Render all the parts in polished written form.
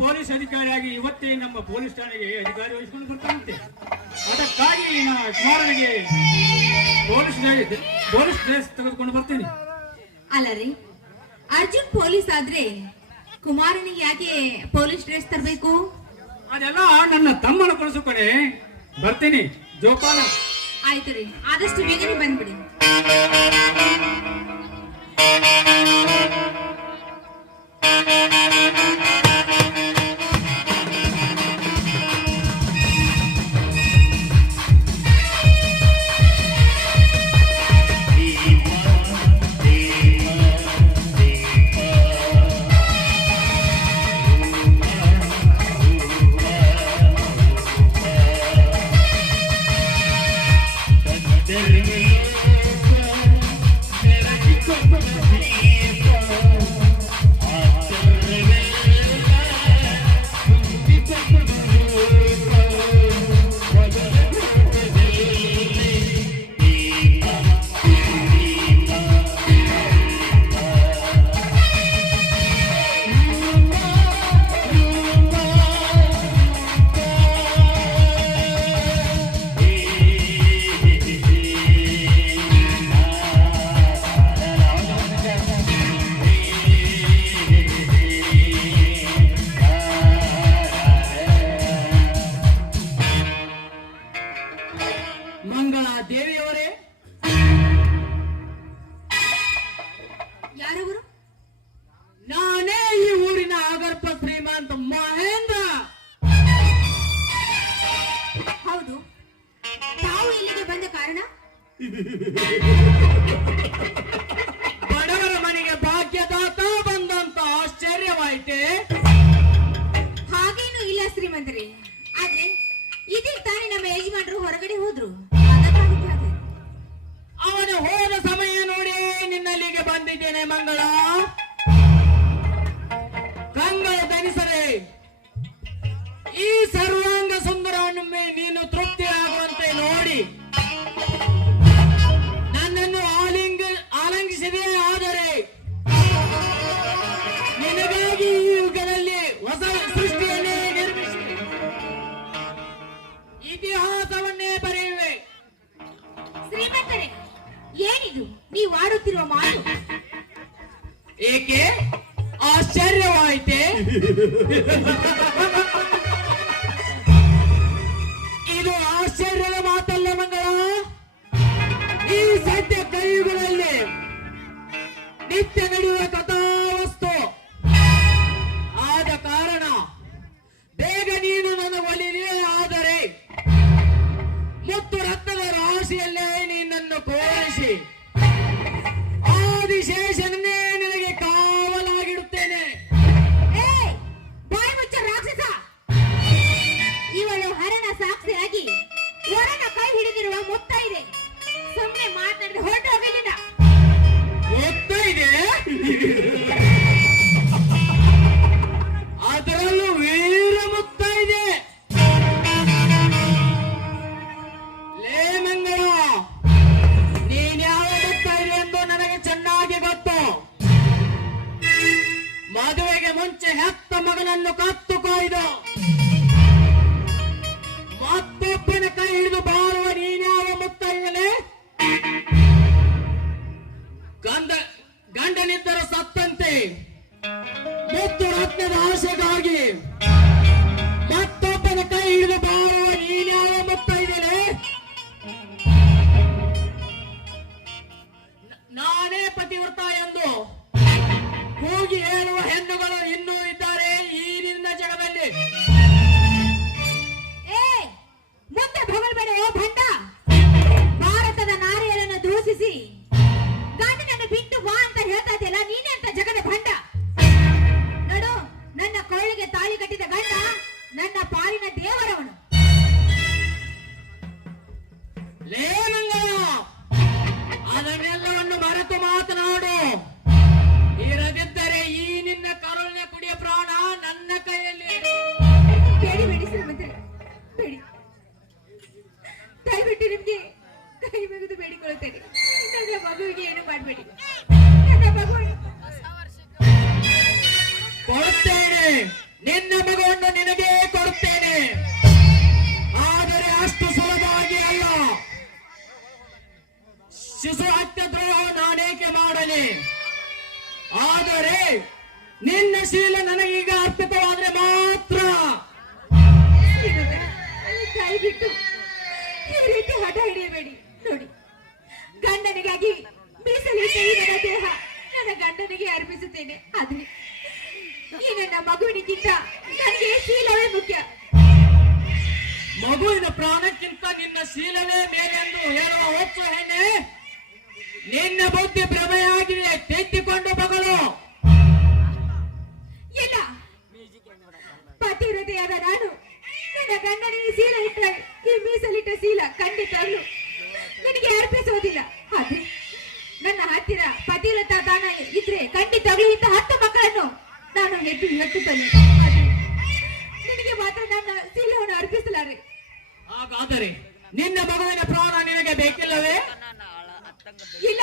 Police ಅಧಿಕಾರಿಯಾಗಿ ಇವತ್ತೇ ನಮ್ಮ ಪೊಲೀಸ್ ಠಾಣೆಗೆ ಅಧಿಕಾರಿ ವಹಿಸಿಕೊಂಡು ಬರ್ತಾನಂತೆ. ಅದಕ್ಕಾಗಿ ನಾನು ಕುಮಾರನಿಗೆ ಪೊಲೀಸ್ ಡ್ರೆಸ್ ತೆಗೆದುಕೊಂಡು ಬರ್ತೀನಿ. ಅಲ್ಲ ರೀ, ಅರ್ಜುನ್ ಪೊಲೀಸ್ ಆದ್ರೆ ಕುಮಾರನಿಗೆ ಯಾಕೆ ಪೊಲೀಸ್ ಡ್ರೆಸ್ ತರಬೇಕು? ಅದೆಲ್ಲ ನನ್ನ ತಮ್ಮನ ಕಳಿಸು ಕಡೆ ಬರ್ತೀನಿ ಜೋಪಾನ. ಆಯ್ತು ರೀ, ಆದಷ್ಟು ಬೇಗನೆ ಬಂದ್ಬಿಡಿ. ಯಾರವರು? ನಾನೇ ಈ ಊರಿನ ಆಗರ್ಭ ಶ್ರೀಮಂತ ಮಹೇಂದ್ರ. ಹೌದು, ತಾವು ಇಲ್ಲಿಗೆ ಬಂದ ಕಾರಣ? ಬಡವರ ಮನೆಗೆ ಭಾಗ್ಯದಾತ ಬಂದಂತ ಆಶ್ಚರ್ಯವಾಯ್ತೆ. ಹಾಗೇನು ಇಲ್ಲ ಶ್ರೀಮಂತರೇ, ಆದ್ರೆ ಇದೀಗ ತಾನೇ ನಮ್ಮ ಯಜಮಾನರು ಹೊರಗಡೆ ಹೋದ್ರು. ಅವನು ಹೋದ ಸಮಯ ನೋಡಿ ನಿನ್ನಲ್ಲಿಗೆ ಬಂದಿದ್ದೇನೆ ಮಂಗಳ. ಕಂಗಳ ಧನಿಸರೆ, ಈ ಸರ್ವಾಂಗ ಸುಂದರವನ್ನೊಮ್ಮೆ ನೀನು ತೃಪ್ತಿ ಆಗುವಂತೆ ನೋಡಿ ನನ್ನನ್ನು ಆಲಂಗಿಸಿದೆ. ಆದರೆ ನಿನಗಾಗಿ ಈ ಯುಗದಲ್ಲಿ ಹೊಸ ಸೃಷ್ಟಿಯನ್ನೇ ನಿರ್ಮಿಸಿ ಇತಿಹಾಸವನ್ನೇ ಬರೆಯುವೆ. ಶ್ರೀಮಂತರೇ, ಏನಿದು ನೀವು ಆಡುತ್ತಿರುವ ಮಾತು? ಏಕೆ ಆಶ್ಚರ್ಯವಾಯಿತೆ? ಇದು ಆಶ್ಚರ್ಯದ ಮಾತಲ್ಲ ಮಂಗಳ. ಈ ಸದ್ಯ ಕೈಗಳಲ್ಲಿ ನಿತ್ಯ ನಡೆಯುವ ಕಥಾವಸ್ತು ಆದ ಕಾರಣ ಬೇಗ ನೀನು ನನ್ನ ಒಲಿಯೇ. ಆದರೆ ಮುತ್ತು ರತ್ನದ ರಾಶಿಯಲ್ಲೇ ನಿನ್ನನ್ನು ಕೋರಿಸಿ ಆದಿಶೇಷನನ್ನೇ ನಿನಗೆ ಕಾವಲಾಗಿಡುತ್ತೇನೆ. ಬಾಯಿ ಮುಚ್ಚ ರಾಕ್ಷಸ! ಇವಳು ಹರಣ ಸಾಕ್ಷಿಯಾಗಿ ವರನ ಕೈ ಹಿಡಿದಿರುವ ಮುತ್ತ ಇದೆ. ಸುಮ್ಮನೆ ಮಾತಾಡಿದ ಹೊರಟು ಹೋಗಲಿಲ್ಲ. ಮುತ್ತ ಇದೆ, ಅದರಲ್ಲೂ ವೀರ ಮುತ್ತ ಇದೆ. ಲೇ ಮಂಗಳ, ನೀನ್ ಯಾವ ಮುತ್ತ ಇದೆ ಎಂದು ನನಗೆ ಚೆನ್ನಾಗಿ ಗೊತ್ತು. ಮದುವೆಗೆ ಮುಂಚೆ ಹೆತ್ತ ಮಗನನ್ನು ಕತ್ತು ಕೊಯ್ದು ಮತ್ತೊಬ್ಬನ ಕೈ ಹಿಡಿದು ಬಾಳುವ ನೀನ್ಯಾವ ಮುತ್ತ ಇದೆಯೇ? ಗಂಡನಿದ್ದರೂ ಸತ್ತಂತೆ ಮುತ್ತು ರತ್ನದ ಆಶೆಗಾಗಿ ಮತ್ತೊಬ್ಬನ ಕೈ ಹಿಡಿದು ಬಾಳುವ ನೀನ್ಯಾವ ಮುತ್ತ ಇದೆಯೇ? ನಾನೇ ಪತಿವ್ರತ ಎಂದು ಹೋಗಿ ಹೇಳುವ ಹೆಣ್ಣುಗಳು ಇನ್ನೂ ಇದ್ದಾರೆ ಈ ನಿನ್ನ ಜಗದಲ್ಲಿ. ಮುಂದೆ ಭಗಲ್ಬೇಡ ಭಂಡ. ಭಾರತದ ನಾರಿಯರನ್ನು ದೂಷಿಸಿ ಗಂಡನನ್ನು ಬಿಟ್ಟು ಬಾ ಅಂತ ಹೇಳ್ತಾ ಇದೆಯಲ್ಲ, ನೀನೇ ಅಂತ ಜಗದ ಭಂಡ. ನೋಡು, ನನ್ನ ಕೊಳ್ಳಿಗೆ ತಾಳಿ ಕಟ್ಟಿದ ಗಂಡ ನನ್ನ ಪಾಲಿನ ದೇವರವನು. ಲೇ ಮಂಗಳ, ಅದನ್ನೆಲ್ಲವನ್ನು ಮರೆತು ಮಾತನಾಡು. ನಿನ್ನ ಶೀಲ ನನಗೀಗ ಅರ್ಪಿತವಾದ್ರೆ ಮಾತ್ರ. ಕೈ ಬಿಟ್ಟು ಈ ರೀತಿ ಹಠ ಹಿಡಿಯಬೇಡಿ. ನೋಡಿ, ಗಂಡನಿಗಾಗಿ ಮೀಸಲಿಟ್ಟ ಈ ನನ್ನ ದೇಹ ನನ್ನ ಗಂಡನಿಗೆ ಅರ್ಪಿಸುತ್ತೇನೆ. ಆದ್ರೆ ಈ ನನ್ನ ಮಗುವಿನಿಗಿಂತ ನನಗೆ ಶೀಲವೇ ಮುಖ್ಯ. ಮಗುವಿನ ಪ್ರಾಣಕ್ಕಿಂತ ನಿನ್ನ ಶೀಲವೇ ಮೇಲೆಂದು ಹೇಳುವ ಹೊತ್ತು ಹೆಣ್ಣೆ, ನಿನ್ನ ಬುದ್ಧಿ ಭ್ರಮೆಯಾಗಿದೆ. ತೆತ್ತಿಕೊಂಡು ಮಗಳು. ಇಲ್ಲ, ಪತಿವ್ರತೆಯಾದ ನಾನು ನನ್ನ ಗಂಡನಿಗೆ ಶೀಲ ಇಟ್ಟ ಈ ಮೀಸಲಿಟ್ಟ ಶೀಲ ಖಂಡಿತವಾಗ್ಲು ನಿನಗೆ ಅರ್ಪಿಸೋದಿಲ್ಲ. ಆದ್ರೆ ನನ್ನ ಹತ್ತಿರ ಪತಿವ್ರತ ತಾಣ ಇದ್ರೆ ಖಂಡಿತವಾಗ್ಲು ಇಂಥ 10 ಮಕ್ಕಳನ್ನು ನಾನು ಹೆಟ್ಟುತ್ತೇನೆ. ಆದ್ರೆ ನಿನಗೆ ಮಾತ್ರ ನನ್ನ ಶೀಲವನ್ನು ಅರ್ಪಿಸಲಾರೆ. ಹಾಗಾದರೆ ನಿನ್ನ ಮಗುವಿನ ಪ್ರಾಣ ನಿನಗೆ ಬೇಕಿಲ್ಲವೇ? ಇಲ್ಲ,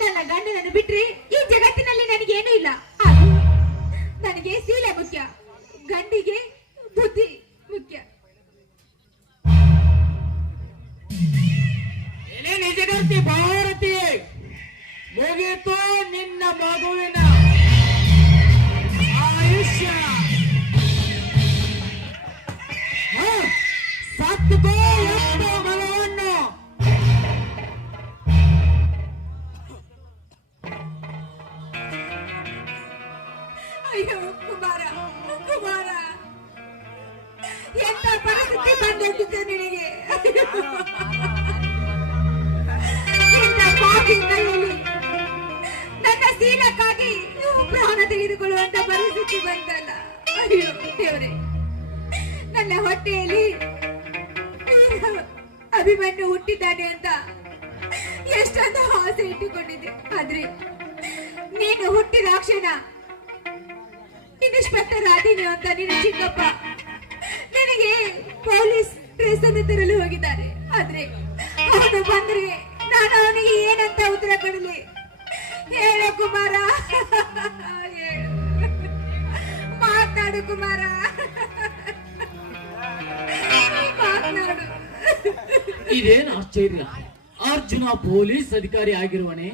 ನನ್ನ ಗಂಡನನ್ನು ಬಿಟ್ರೆ ಈ ಜಗತ್ತಿನಲ್ಲಿ ನನಗೇನು ಇಲ್ಲ. ಆದ್ರೆ ನನಗೆ ಶೀಲ ಮುಖ್ಯ, ಗಂಡಿಗೆ ಬುದ್ಧಿ ಮುಖ್ಯ. ನಿಜಗರ್ತಿ ಭಾರತಿ, ಮುಗಿತು ನಿನ್ನ ಮಗುವಿನ ಆಯುಷ್ಯ. ಸತ್ತುಕೋ ಎಷ್ಟೋ ಮಗವನ್ನು. ಅಯ್ಯೋ ಕುಮಾರ, ಕುಮಾರ, ಎಂತ ಪರಿಸ್ಥಿತಿ ಬಂದೊಡ್ಡಿದೆ ನಿನಗೆ. ಎಂತ ಪಾಪಿ ಕೈಯಲ್ಲಿ ನನ್ನ ಶೀಲಕ್ಕಾಗಿ ಪ್ರಾಣ ತೆಗೆದುಕೊಳ್ಳುವಂತ ಪರಿಸ್ಥಿತಿ ಬಂತಲ್ಲ. ಅಯ್ಯೋ ದೇವರೇ, ನನ್ನ ಹೊಟ್ಟೆಯಲ್ಲಿ ಅಭಿಮನ್ಯು ಹುಟ್ಟಿದ್ದಾನೆ ಅಂತ ಎಷ್ಟೊಂದು ಆಸೆ ಇಟ್ಟುಕೊಂಡಿದ್ದೆ. ಆದ್ರೆ ನೀನು ಹುಟ್ಟಿದ ಕ್ಷಣ ಇನ್ಸ್ಪೆಕ್ಟರ್ ಆದೀನಿ ಅಂತ ನಿನ್ನ ಚಿಕ್ಕಪ್ಪ ನಿನಗೆ ಪೊಲೀಸ್ ಡ್ರೆಸ್ ಅನ್ನು ತರಲು ಹೋಗಿದ್ದಾರೆ. ಆದ್ರೆ ಅವನು ಬಂದ್ರೆ ನಾನು ಅವನಿಗೆ ಏನಂತ ಉತ್ತರ ಕೊಡಲಿ? ಹೇಳು ಕುಮಾರ, ಹೇಳು, ಮಾತನಾಡು ಕುಮಾರ, ಮಾತನಾಡು. ಇದೇನು ಆಶ್ಚರ್ಯ, ಅರ್ಜುನ ಪೊಲೀಸ್ ಅಧಿಕಾರಿ ಆಗಿರುವನೆ.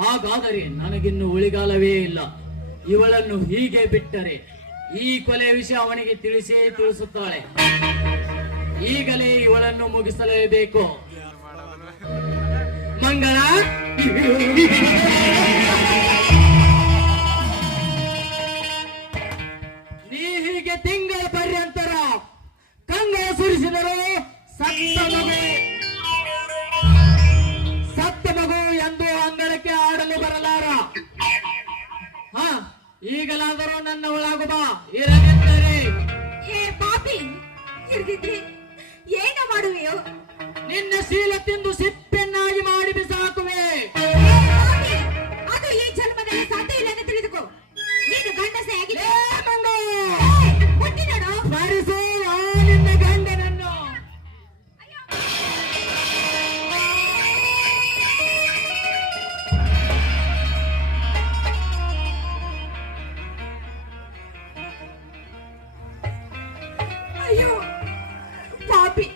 ಹಾಗಾದರೆ ನನಗಿನ್ನು ಉಳಿಗಾಲವೇ ಇಲ್ಲ. ಇವಳನ್ನು ಹೀಗೆ ಬಿಟ್ಟರೆ ಈ ಕೊಲೆ ವಿಷಯ ಅವನಿಗೆ ತಿಳಿಸುತ್ತಾಳೆ. ಈಗಲೇ ಇವಳನ್ನು ಮುಗಿಸಲೇಬೇಕು. ಮಂಗಳ, ನೀ ಹೀಗೆ ತಿಂಗಳ ಪರ್ಯಂತರ ಕಂಗಳ ಸುರಿಸಿದರು ಸತ್ತ ಮಗು ಎಂದು ಅಂಗಳಕ್ಕೆ ಆಡಲು ಬರಲಾರ. ಈಗಲಾದರೂ ನನ್ನ ಒಳಗು ಬಾ, ಇರದಿದ್ದರೆ ಏ ಪಾಪಿ, ಇರ್ದಿದ್ರಿ ಏನು ಮಾಡುವೆಯೋ? ನಿನ್ನ ಶೀಲ ತಿಂದು ಸಿಪ್ಪೆನ್ನಾಗಿ ಮಾಡಿ ಬಿಸಾಕುವೆ. ಅದು ಈ ಜನ್ಮದಲ್ಲಿ ಸಾಧ್ಯ ಇಲ್ಲ ಎಂದು ತಿಳಿದುಕೋ. ನೀನು ಗಂಡಸೇ ಆಗಿದೆ. ಹುಟ್ಟಿ ನೋಡು, ಸ್ಮರಿಸು ನಿನ್ನ ಗಂಡನನ್ನು. ಅಯ್ಯೋ ಪಾಪಿ,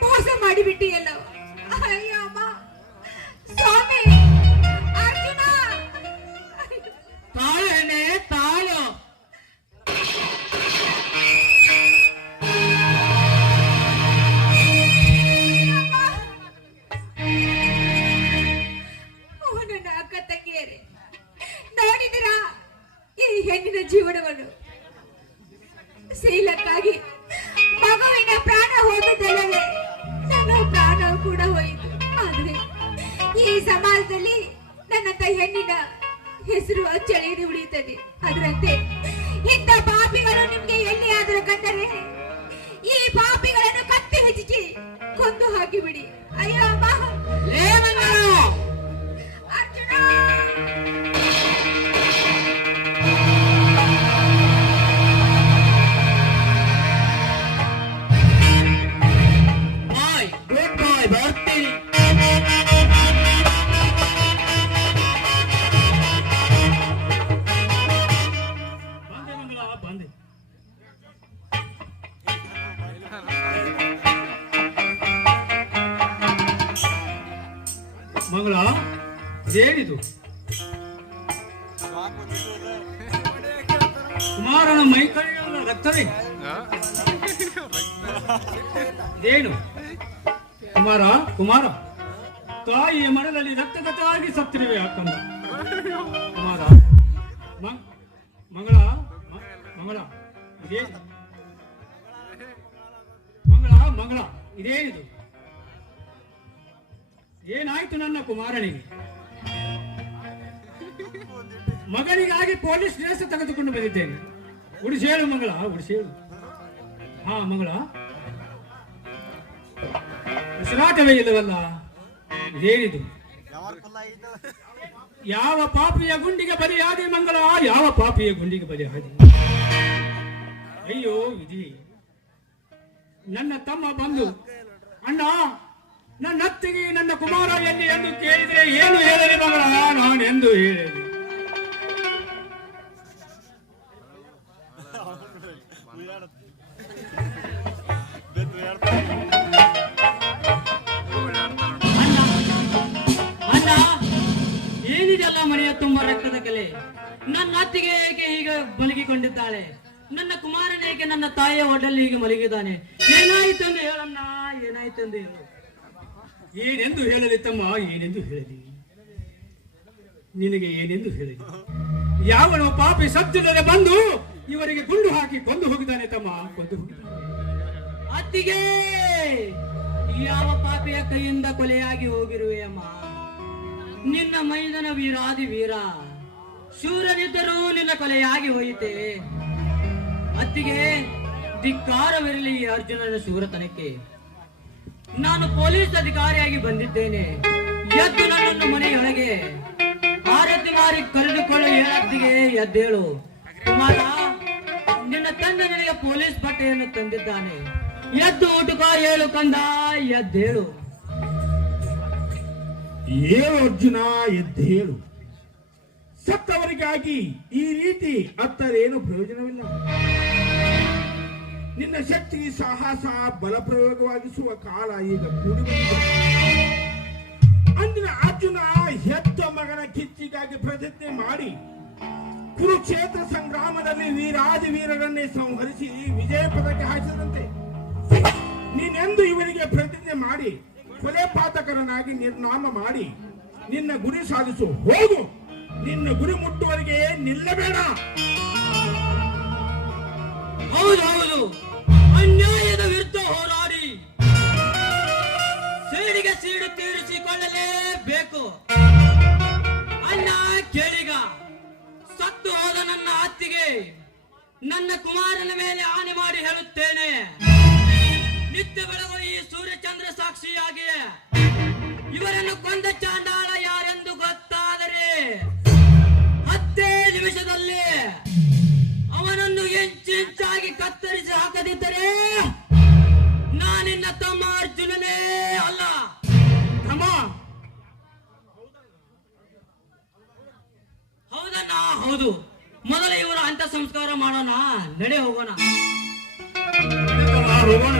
ಮೋಸ ಮಾಡಿಬಿಟ್ಟಿಯಲ್ಲ. ಅಯ್ಯೋ ಅಮ್ಮ, ಸ್ವಾಮಿ, ಅರ್ಜುನ. ತಾಳೇನೆ ತಾಳು. ನನ್ನ ಅಕ್ಕ ತಂಗಿಯರೇ, ನೋಡಿದಿರಾ ಈ ಹೆಣ್ಣಿನ ಜೀವನವನ್ನು? ಶೀಲಕ್ಕಾಗಿ ಮಗುವಿನ ಪ್ರಾಣ ಹೋದದ್ದಲ್ಲದೆ ನನ್ನ ಪ್ರಾಣ ಕೂಡ ಹೋಯಿತು. ಆದ್ರೆ ಈ ಸಮಾಜದಲ್ಲಿ ನನ್ನಂತ ಹೆಣ್ಣಿನ ಹೆಸರು ಅಚ್ಚಳಿಯದೆ ಉಳಿಯುತ್ತದೆ. ಅದರಂತೆ ಇಂಥ ಪಾಪಿಗಳು ನಿಮ್ಗೆ ಎಲ್ಲಿಯಾದರೂ ಕಂಡರೆ ಈ ಪಾಪಿಗಳನ್ನು ಕತ್ತಿ ಹೆಚ್ಚಿಸಿ ಕೊಂದು ಹಾಕಿಬಿಡಿ. ಅಯ್ಯೋ ಅಮ್ಮ, ಅರ್ಜುನ. ಬರ್ತೀನಿ. ಬಂದೆ ಮಂಗಳ, ಬಂದೆ. ಮಂಗಳ, ಏನಿದು? ಕುಮಾರನ ಮೈಕೈಯಲ್ಲ ರಕ್ತವೇ ಏನು ಕುಮಾರ ಕುಮಾರ ತಾಯಿಯ ಮರದಲ್ಲಿ ರಕ್ತಗತವಾಗಿ ಸತ್ತಿರುವೆ ಅಕ್ಕಂದ ಕುಮಾರ ಮಂಗಳ ಮಂಗಳ ಇದೇ ಮಂಗಳ ಇದೇನಿದು ಏನಾಯ್ತು ನನ್ನ ಕುಮಾರನಿಗೆ ಮಗನಿಗಾಗಿ ಪೊಲೀಸ್ ಡ್ರೆಸ್ ತೆಗೆದುಕೊಂಡು ಬಂದಿದ್ದೇನೆ ಉಡಿಸೇಳು ಮಂಗಳ ಉಡಿಸೇಳು ಹಾ ಮಂಗಳ ಉಸಿರಾಟವೇ ಇಲ್ಲವಲ್ಲ ಇದೇನಿದು ಯಾವ ಪಾಪಿಯ ಗುಂಡಿಗೆ ಬಲಿಯಾದೆ ಮಂಗಳ ಯಾವ ಪಾಪಿಯ ಗುಂಡಿಗೆ ಬಲಿಯಾದೆ ಅಯ್ಯೋ ವಿಧಿ ನನ್ನ ತಮ್ಮ ಬಂದು ಅಣ್ಣ ನನ್ನ ಅತ್ತಿಗೆ ನನ್ನ ಕುಮಾರ ಎಲ್ಲಿ ಎಂದು ಕೇಳಿದ್ರೆ ಏನು ಹೇಳಲಿ ಮಗಳ ನಾನೆಂದು ಹೇಳಲಿ ಅಣ್ಣ ಏನಿದೆಲ್ಲ ಮನೆಯ ತುಂಬ ರಕ್ತದ ಕಲೆ ನನ್ನ ಅತ್ತಿಗೆ ಏಕೆ ಹೀಗೆ ಮಲಗಿಕೊಂಡಿದ್ದಾಳೆ ನನ್ನ ಕುಮಾರನೇಕೆ ನನ್ನ ತಾಯಿಯ ಒಡ್ಡಲ್ಲಿ ಹೀಗೆ ಮಲಗಿದ್ದಾನೆ ಏನಾಯ್ತೆಂದು ಹೇಳಣ್ಣ ಏನಾಯ್ತೆಂದು ಹೇಳು ಏನೆಂದು ಹೇಳಲಿ ತಮ್ಮ ಏನೆಂದು ಹೇಳಲಿ ನಿನಗೆ ಏನೆಂದು ಹೇಳಲಿ ಯಾವನೋ ಪಾಪಿ ಸತ್ತಿಲ್ಲದೆ ಬಂದು ಇವರಿಗೆ ಗುಂಡು ಹಾಕಿ ಕೊಂದು ಹೋಗಿದ್ದಾನೆ ತಮ್ಮ ಕೊಂದು ಹೋಗಿದ್ದಾನೆ ಅತ್ತಿಗೆ ಯಾವ ಪಾಪಿಯ ಕೈಯಿಂದ ಕೊಲೆಯಾಗಿ ಹೋಗಿರುವೆ ಅಮ್ಮ ನಿನ್ನ ಮೈದನ ವೀರಾದಿ ವೀರ ಶೂರನಿದ್ದರೂ ನಿನ್ನ ಕೊಲೆಯಾಗಿ ಹೋಯಿತೆ ಅತ್ತಿಗೆ ಧಿಕ್ಕಾರವಿರಲಿ ಈ ಅರ್ಜುನನ ಶೂರತನಕ್ಕೆ ನಾನು ಪೊಲೀಸ್ ಅಧಿಕಾರಿಯಾಗಿ ಬಂದಿದ್ದೇನೆ ಎದ್ದು ನನ್ನನ್ನು ಮನೆಯೊಳಗೆ ಆರತಿ ಮಾರಿ ಕರೆದುಕೊಳ್ಳು ಹೇಳತ್ತಿಗೆ ಎದ್ದೇಳು ಕುಮಾರ ನಿನ್ನ ತಂದೆ ನನಗೆ ಪೊಲೀಸ್ ಬಟ್ಟೆಯನ್ನು ತಂದಿದ್ದಾನೆ ಎದ್ದು ಊಟಕ ಹೇಳು ಕಂದ ಎದ್ದೇಳು ಏನು ಅರ್ಜುನ ಎದ್ದೇಳು ಸತ್ತವರಿಗಾಗಿ ಈ ರೀತಿ ಅತ್ತರೇನು ಪ್ರಯೋಜನವಿಲ್ಲ ನಿನ್ನ ಶಕ್ತಿ ಸಾಹಸ ಬಲಪ್ರಯೋಗವಾಗಿಸುವ ಕಾಲ ಈಗ ಕೂಡಿ ಬಂದಿದೆ ಅಂದಿನ ಅರ್ಜುನ ಹೆತ್ತ ಮಗನ ಕಿಚ್ಚಿಗಾಗಿ ಪ್ರತಿಜ್ಞೆ ಮಾಡಿ ಕುರುಕ್ಷೇತ್ರ ಸಂಗ್ರಾಮದಲ್ಲಿ ವೀರಾದಿ ವೀರರನ್ನೇ ಸಂಹರಿಸಿ ವಿಜಯ ಪದಕ್ಕೆ ಹಾಕಿದಂತೆ ನೀನೆಂದು ಇವರಿಗೆ ಪ್ರತಿಜ್ಞೆ ಮಾಡಿ ಕೊಲೆ ಪಾತಕರನಾಗಿ ನಿರ್ನಾಮ ಮಾಡಿ ನಿನ್ನ ಗುರಿ ಸಾಧಿಸು ಹೋಗು ನಿನ್ನ ಗುರಿ ಮುಟ್ಟುವವರೆಗೆ ನಿಲ್ಲಬೇಡ ಹೌದು ಹೌದು ಅನ್ಯಾಯದ ವಿರುದ್ಧ ಹೋರಾಡಿ ಸೇಡಿಗೆ ಸೀಡು ತೀರಿಸಿಕೊಳ್ಳಲೇಬೇಕು ಅಣ್ಣ ಕೇಳಿಗ ಸತ್ತು ಹೋದ ನನ್ನ ಅತ್ತಿಗೆ ನನ್ನ ಕುಮಾರನ ಮೇಲೆ ಆಣೆ ಮಾಡಿ ಹೇಳುತ್ತೇನೆ ನಿತ್ಯ ಬೆಳಗುವ ಈ ಸೂರ್ಯಚಂದ್ರ ಸಾಕ್ಷಿಯಾಗಿ ಇವರನ್ನು ಕೊಂದ ಚಾಂಡಾಳ ಯಾರೆಂದು ಗೊತ್ತಾದರೆ 10 ನಿಮಿಷದಲ್ಲಿ ಅವನನ್ನು ಇಂಚಿಂಚಾಗಿ ಕತ್ತರಿಸಿ ಹಾಕದಿದ್ದರೆ ನಾನಿನ್ನ ತಮ್ಮ ಅರ್ಜುನನೇ ಅಲ್ಲ ತಮ್ಮ ಹೌದಣ್ಣ ಹೌದು ಮೊದಲು ಇವರ ಅಂತ ಸಂಸ್ಕಾರ ಮಾಡೋಣ ನಡೆ ಹೋಗೋಣ ಹೋಗೋಣ